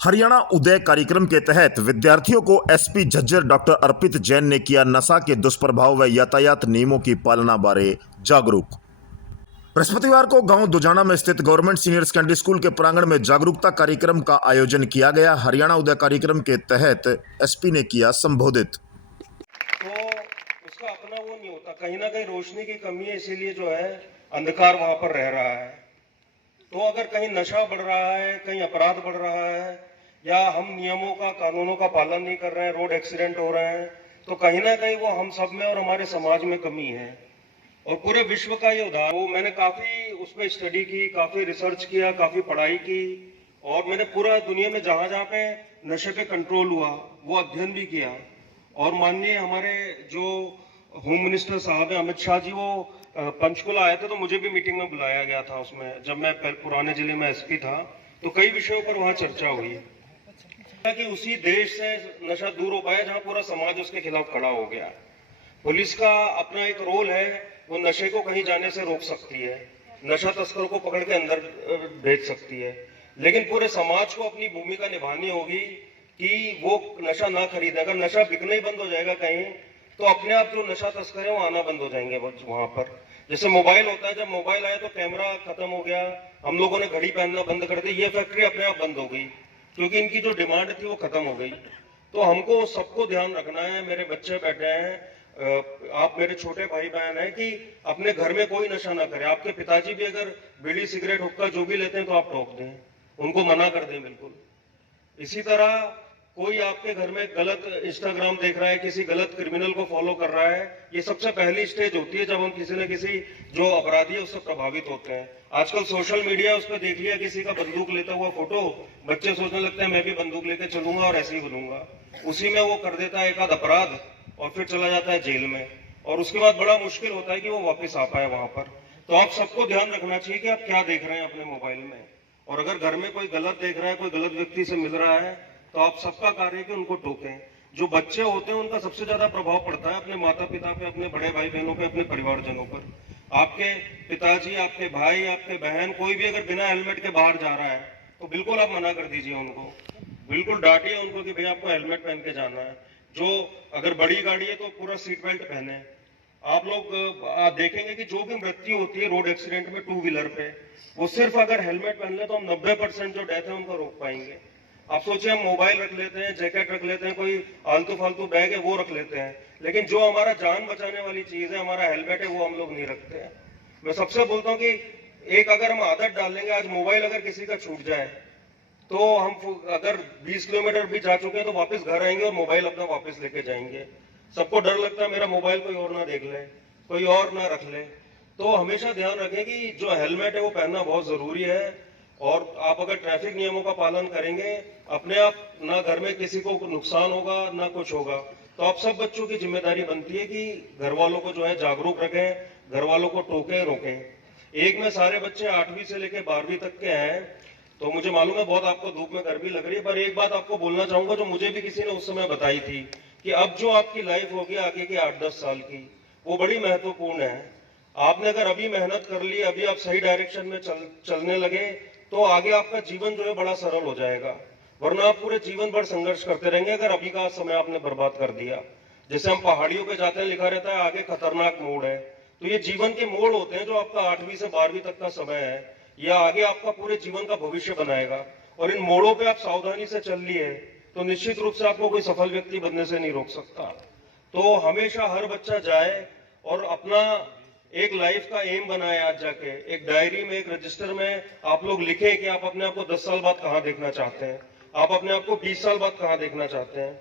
हरियाणा उदय कार्यक्रम के तहत विद्यार्थियों को एसपी झज्जर डॉक्टर अर्पित जैन ने किया नशा के दुष्प्रभाव व यातायात नियमों की पालना बारे जागरूक। बृहस्पतिवार को गांव दुजाना में स्थित गवर्नमेंट सीनियर सेकेंडरी स्कूल के प्रांगण में जागरूकता कार्यक्रम का आयोजन किया गया। हरियाणा उदय कार्यक्रम के तहत एसपी ने किया संबोधित। तो उसका अपना वो नहीं होता, कहीं ना कहीं रोशनी की कमी है, इसीलिए जो है अंधकार वहां पर रह रहा है। तो अगर कहीं नशा बढ़ रहा है, कहीं अपराध बढ़ रहा है, या हम नियमों का कानूनों का पालन नहीं कर रहे हैं, रोड एक्सीडेंट हो रहे हैं, तो कहीं ना कहीं वो हम सब में और हमारे समाज में कमी है। और पूरे विश्व का ये उदाहरण, वो मैंने काफी उस पर स्टडी की, काफी रिसर्च किया, काफी पढ़ाई की, और मैंने पूरा दुनिया में जहां जहां पे नशे पे कंट्रोल हुआ वो अध्ययन भी किया। और माननीय हमारे जो होम मिनिस्टर साहब है अमित शाह जी, वो पंचकुला आए थे, तो मुझे भी मीटिंग में बुलाया गया था। उसमें जब मैं पुराने जिले में एसपी था, तो कई विषयों पर वहां चर्चा हुई कि उसी देश से नशा दूर हो पाया जहां पूरा समाज उसके खिलाफ खड़ा हो गया। पुलिस का अपना एक रोल है, वो नशे को कहीं जाने से रोक सकती है, नशा तस्कर को पकड़ के अंदर भेज सकती है, लेकिन पूरे समाज को अपनी भूमिका निभानी होगी कि वो नशा ना खरीदे। अगर नशा बिकना ही बंद हो जाएगा कहीं, तो अपने आप जो नशा तस्कर है वो आना बंद हो जाएंगे वहां पर। जैसे मोबाइल होता है, जब मोबाइल आया तो कैमरा खत्म हो गया, हम लोगों ने घड़ी पहनना बंद कर दी, ये फैक्ट्री अपने आप बंद हो गई क्योंकि इनकी जो डिमांड थी वो खत्म हो गई। तो हमको सबको ध्यान रखना है, मेरे बच्चे बैठे हैं, आप मेरे छोटे भाई बहन हैं, कि अपने घर में कोई नशा ना करे। आपके पिताजी भी अगर बीड़ी सिगरेट हुक्का जो भी लेते हैं तो आप टोक दें, उनको मना कर दें बिल्कुल। इसी तरह कोई आपके घर में गलत इंस्टाग्राम देख रहा है, किसी गलत क्रिमिनल को फॉलो कर रहा है, ये सबसे पहली स्टेज होती है जब हम किसी न किसी जो अपराधी है उससे प्रभावित होते हैं। आजकल सोशल मीडिया, उस पर देख लिया किसी का बंदूक लेता हुआ फोटो, बच्चे सोचने लगते हैं मैं भी बंदूक लेकर चलूंगा और ऐसे ही बनूंगा। उसी में वो कर देता है एक आध अपराध और फिर चला जाता है जेल में, और उसके बाद बड़ा मुश्किल होता है कि वो वापस आ पाए वहां पर। तो आप सबको ध्यान रखना चाहिए कि आप क्या देख रहे हैं अपने मोबाइल में, और अगर घर में कोई गलत देख रहा है, कोई गलत व्यक्ति से मिल रहा है, तो आप सबका कार्य है कि उनको टोकें। जो बच्चे होते हैं उनका सबसे ज्यादा प्रभाव पड़ता है अपने माता पिता पे, अपने बड़े भाई बहनों पे, अपने परिवारजनों पर। आपके पिताजी, आपके भाई, आपके बहन, कोई भी अगर बिना हेलमेट के बाहर जा रहा है तो बिल्कुल आप मना कर दीजिए उनको, बिल्कुल डांटिए उनको कि भाई आपको हेलमेट पहन के जाना है। जो अगर बड़ी गाड़ी है तो पूरा सीट बेल्ट पहने। आप लोग देखेंगे कि जो भी मृत्यु होती है रोड एक्सीडेंट में टू व्हीलर पे, वो सिर्फ अगर हेलमेट पहन ले तो हम 90% जो डेथ है उनको रोक पाएंगे। आप सोचिए, हम मोबाइल रख लेते हैं, जैकेट रख लेते हैं, कोई आलतू फालतू बैग है वो रख लेते हैं, लेकिन जो हमारा जान बचाने वाली चीज है, हमारा हेलमेट है, वो हम लोग नहीं रखते हैं। मैं सबसे बोलता हूँ कि एक अगर हम आदत डाल लेंगे, आज मोबाइल अगर किसी का छूट जाए तो हम अगर 20 किलोमीटर भी जा चुके हैं तो वापस घर आएंगे और मोबाइल अपना वापस लेके जाएंगे। सबको डर लगता है मेरा मोबाइल कोई और ना देख ले, कोई और ना रख ले। तो हमेशा ध्यान रखें कि जो हेलमेट है वो पहनना बहुत जरूरी है। और आप अगर ट्रैफिक नियमों का पालन करेंगे, अपने आप ना घर में किसी को नुकसान होगा ना कुछ होगा। तो आप सब बच्चों की जिम्मेदारी बनती है कि घर वालों को जो है जागरूक रखें, घर वालों को टोकें रोकें। एक में सारे बच्चे 8वीं से लेकर 12वीं तक के हैं, तो मुझे मालूम है बहुत आपको धूप में गर्मी लग रही है, पर एक बात आपको बोलना चाहूंगा जो मुझे भी किसी ने उस समय बताई थी, कि अब जो आपकी लाइफ होगी आगे की 8-10 साल की, वो बड़ी महत्वपूर्ण है। आपने अगर अभी मेहनत कर ली, अभी आप सही डायरेक्शन में चलने लगे, तो आगे आपका जीवन जो है बड़ा सरल हो जाएगा। वरना आप पूरे जीवन भर संघर्ष करते रहेंगे अगर अभी का समय आपने बर्बाद कर दिया। जैसे हम पहाड़ियों पे जाते हैं, लिखा रहता है आगे खतरनाक मोड़ है, तो ये जीवन के मोड़ होते हैं जो आपका 8वीं से 12वीं तक का समय है, यह आगे आपका पूरे जीवन का भविष्य बनाएगा। और इन मोड़ों पे आप सावधानी से चल लिए तो निश्चित रूप से आपको कोई सफल व्यक्ति बनने से नहीं रोक सकता। तो हमेशा हर बच्चा जाए और अपना एक लाइफ का एम बनाए, आज जाके एक डायरी में, एक रजिस्टर में आप लोग लिखे कि आप अपने आप को 10 साल बाद कहां देखना चाहते हैं, आप अपने आप को 20 साल बाद कहां देखना चाहते हैं।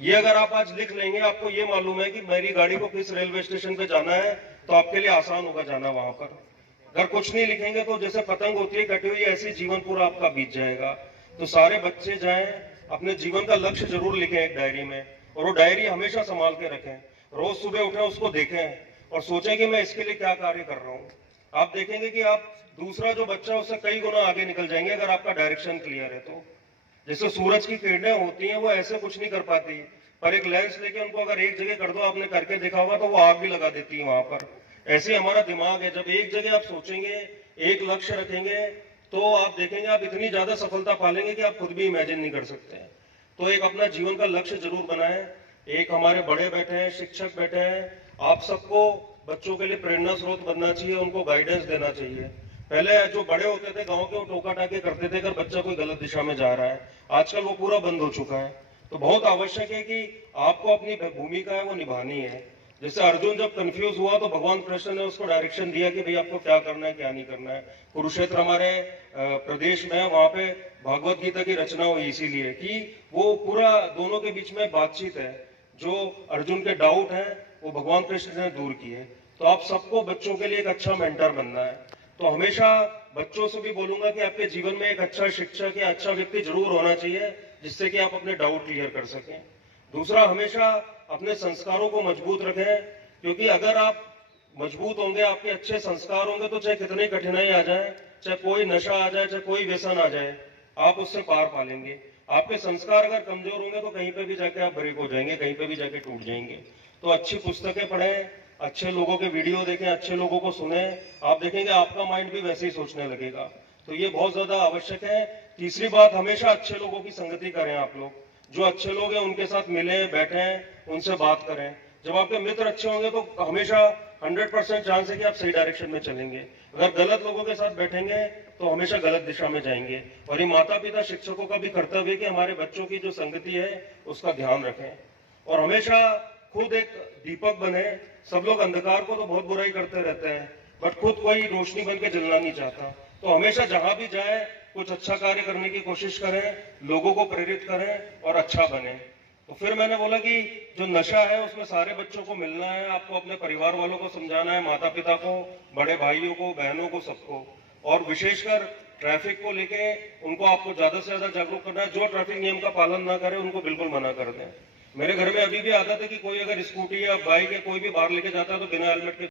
ये अगर आप आज लिख लेंगे, आपको ये मालूम है कि मेरी गाड़ी को किस रेलवे स्टेशन पे जाना है, तो आपके लिए आसान होगा जाना वहां पर। अगर कुछ नहीं लिखेंगे तो जैसे पतंग होती है कटी हुई, ऐसी जीवन पूरा आपका बीत जाएगा। तो सारे बच्चे जाएं, अपने जीवन का लक्ष्य जरूर लिखें एक डायरी में, और वो डायरी हमेशा संभाल के रखें। रोज सुबह उठे उसको देखें और सोचें कि मैं इसके लिए क्या कार्य कर रहा हूँ। आप देखेंगे कि आप दूसरा जो बच्चा उससे कई गुना आगे निकल जाएंगे अगर आपका डायरेक्शन क्लियर है तो। जैसे सूरज की किरणें होती हैं, वो ऐसे कुछ नहीं कर पाती, पर एक लेंस लेके उनको अगर एक जगह कर दो, आपने करके देखा होगा, तो वो आग भी लगा देती है वहां पर। ऐसे हमारा दिमाग है, जब एक जगह आप सोचेंगे, एक लक्ष्य रखेंगे, तो आप देखेंगे आप इतनी ज्यादा सफलता पालेंगे कि आप खुद भी इमेजिन नहीं कर सकते हैं। तो एक अपना जीवन का लक्ष्य जरूर बनाएं। एक हमारे बड़े बैठे हैं, शिक्षक बैठे हैं, आप सबको बच्चों के लिए प्रेरणा स्रोत बनना चाहिए, उनको गाइडेंस देना चाहिए। पहले जो बड़े होते थे गांव के, वो टोका टाके करते थे अगर बच्चा कोई गलत दिशा में जा रहा है, आजकल वो पूरा बंद हो चुका है। तो बहुत आवश्यक है कि आपको अपनी भूमिका है वो निभानी है। जैसे अर्जुन जब कंफ्यूज हुआ तो भगवान कृष्ण ने उसको डायरेक्शन दिया कि भाई आपको क्या करना है क्या नहीं करना है। कुरुक्षेत्र हमारे प्रदेश में है, वहां पे भागवत गीता की रचना हुई इसीलिए कि वो पूरा दोनों के बीच में बातचीत है। जो अर्जुन के डाउट है वो भगवान कृष्ण ने दूर किए। तो आप सबको बच्चों के लिए एक अच्छा मेंटर बनना है। तो हमेशा बच्चों से भी बोलूंगा कि आपके जीवन में एक अच्छा शिक्षक या अच्छा व्यक्ति जरूर होना चाहिए, जिससे कि आप अपने डाउट क्लियर कर सकें। दूसरा, हमेशा अपने संस्कारों को मजबूत रखें, क्योंकि अगर आप मजबूत होंगे, आपके अच्छे संस्कार होंगे, तो चाहे कितनी कठिनाई आ जाए, चाहे कोई नशा आ जाए, चाहे कोई व्यसन आ जाए, आप उससे पार पा लेंगे। आपके संस्कार अगर कमजोर होंगे तो कहीं पे भी जाके आप ब्रेक हो जाएंगे, कहीं पे भी जाके टूट जाएंगे। तो अच्छी पुस्तकें पढ़ें, अच्छे लोगों के वीडियो देखें, अच्छे लोगों को सुने, आप देखेंगे आपका माइंड भी वैसे ही सोचने लगेगा। तो ये बहुत ज्यादा आवश्यक है। तीसरी बात, हमेशा अच्छे लोगों की संगति करें। आप लोग जो अच्छे लोग हैं उनके साथ मिलें, बैठें, उनसे बात करें। जब आपके मित्र अच्छे होंगे तो हमेशा 100% चांस है कि आप सही डायरेक्शन में चलेंगे। अगर गलत लोगों के साथ बैठेंगे तो हमेशा गलत दिशा में जाएंगे। और ये माता पिता शिक्षकों का भी कर्तव्य है कि हमारे बच्चों की जो संगति है उसका ध्यान रखें। और हमेशा खुद एक दीपक बने। सब लोग अंधकार को तो बहुत बुराई करते रहते हैं, बट खुद कोई रोशनी बन के जलना नहीं चाहता। तो हमेशा जहां भी जाए कुछ अच्छा कार्य करने की कोशिश करें, लोगों को प्रेरित करें और अच्छा बने। तो फिर मैंने बोला कि जो नशा है उसमें सारे बच्चों को मिलना है, आपको अपने परिवार वालों को समझाना है, माता पिता को, बड़े भाइयों को, बहनों को, सबको। और विशेषकर ट्रैफिक को लेके उनको आपको ज्यादा से ज्यादा जागरूक करना है। जो ट्रैफिक नियम का पालन ना करे उनको बिल्कुल मना कर दें। मेरे घर में अभी भी आदत है कि कोई अगर स्कूटी या बाइक या कोई भी बाहर लेके जाता है तो बिना हेलमेट के